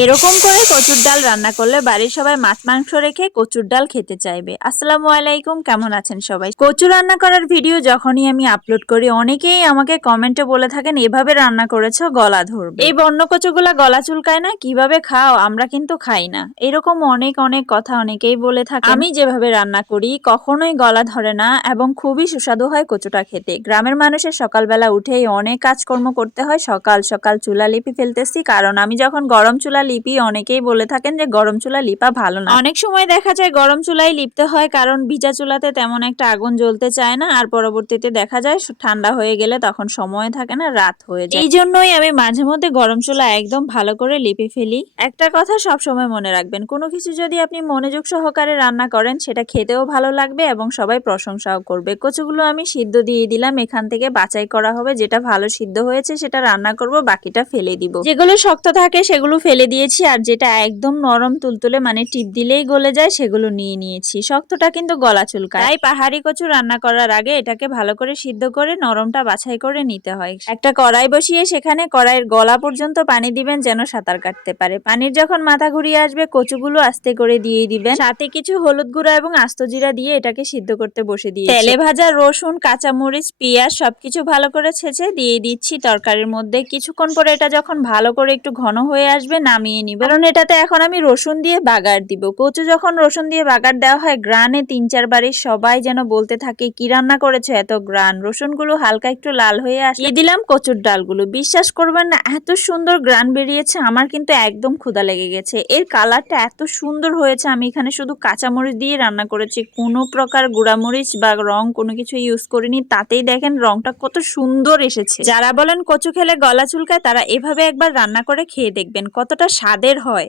এরকম করে কচুর ডাল রান্না করলে বাড়ির সবাই মাছ, মাংস রেখে কচুর ডাল খেতে চাইবে। আসসালামু আলাইকুম, কেমন আছেন সবাই? কচু রান্না করার ভিডিও যখনই আমি আপলোড করি, অনেকেই আমাকে কমেন্টে বলে থাকেন, এভাবে রান্না করেছ, গলা ধরবে। এই বন্য কচুগুলা গলা চুলকায় না? কীভাবে খাও? আমরা কিন্তু খাই না। এরকম অনেক অনেক কথা অনেকেই বলে থাকে আমি যেভাবে রান্না করি, কখনোই গলা ধরে না এবং খুবই সুস্বাদু হয় কচুটা খেতে। গ্রামের মানুষের সকালবেলা উঠেই অনেক কাজকর্ম করতে হয়, সকাল সকাল চুলা লিপি ফেলতেছি। কারণ আমি যখন গরম চুলা লিপি অনেকেই বলে থাকেন যে গরম চুলা লিপা ভালো না। অনেক সময় দেখা যায় গরম চুলাই লিপতে হয় কারণ ভিজা চুলাতে তেমন একটা আগুন জ্বলতে চায় না আর পরবর্তীতে দেখা যায় ঠান্ডা হয়ে গেলে তখন সময় থাকে না রাত হয়ে যায়। এই জন্যই আমি মাঝে মধ্যে গরম চুলা একদম ভালো করে লিপে ফেলি। একটা কথা সব সময় মনে রাখবেন কোনো কিছু যদি আপনি মনোযোগ সহকারে রান্না করেন সেটা খেতেও ভালো লাগবে এবং সবাই প্রশংসাও করবে। কচুগুলো আমি সিদ্ধ দিয়ে দিলাম এখান থেকে বাছাই করা হবে যেটা ভালো সিদ্ধ হয়েছে সেটা রান্না করব বাকিটা ফেলে দিব। যেগুলো শক্ত থাকে সেগুলো ফেলে দিয়েছি আর যেটা একদম নরম তুলতুলে মানে টিপ দিলেই গলে যায় সেগুলো নিয়ে নিয়েছি। শক্তটা কিন্তু গলা চুলকায়। তাই পাহাড়ি কচু রান্না করার আগে এটাকে ভালো করে সিদ্ধ করে নরমটা বাছাই করে নিতে হয়। একটা কড়াই বসিয়ে সেখানে কড়াইয়ের গলা পর্যন্ত পানি দিবেন যেন সাঁতার কাটতে পারে। পানির যখন মাথা ঘুরিয়ে আসবে কচুগুলো আস্তে করে দিয়ে দিবেন। সাথে কিছু হলুদ গুঁড়া এবং আস্ত জিরা দিয়ে এটাকে সিদ্ধ করতে বসে দিয়ে তেলে ভাজা রসুন, কাঁচামরিচ, পেঁয়াজ সবকিছু ভালো করে ছেঁচে দিয়ে দিচ্ছি তরকারির মধ্যে। কিছুক্ষণ পরে এটা যখন ভালো করে একটু ঘন হয়ে আসবে নামিয়ে নিব। কারণ এটাতে এখন আমি রসুন দিয়ে বাগার দিব। কচু যখন রসুন দিয়ে বাগার দেওয়া হয়, গ্রানে তিন চার বাড়ির সবাই যেন বলতে থাকে, কি রান্না করেছে এত গ্রান? রসুনগুলো হালকা একটু লাল হয়ে আসলে দিলাম কচুর ডালগুলো। বিশ্বাস করবেন না, এত সুন্দর গ্রান বেরিয়েছে, আমার কিন্তু একদম ক্ষুধা লেগে গেছে। এর কালারটা এত সুন্দর হয়েছে, আমি এখানে শুধু কাঁচামরিচ দিয়ে রান্না করেছি। কোনো প্রকার গুঁড়ামরিচ বা রং কোনো কিছু ইউজ করিনি, তাতেই দেখেন রংটা কত সুন্দর এসেছে। যারা বলেন কচু খেলে গলা চুলকায়, তারা এভাবে একবার রান্না করে খেয়ে দেখবেন। কতটা স্বাদের হয়?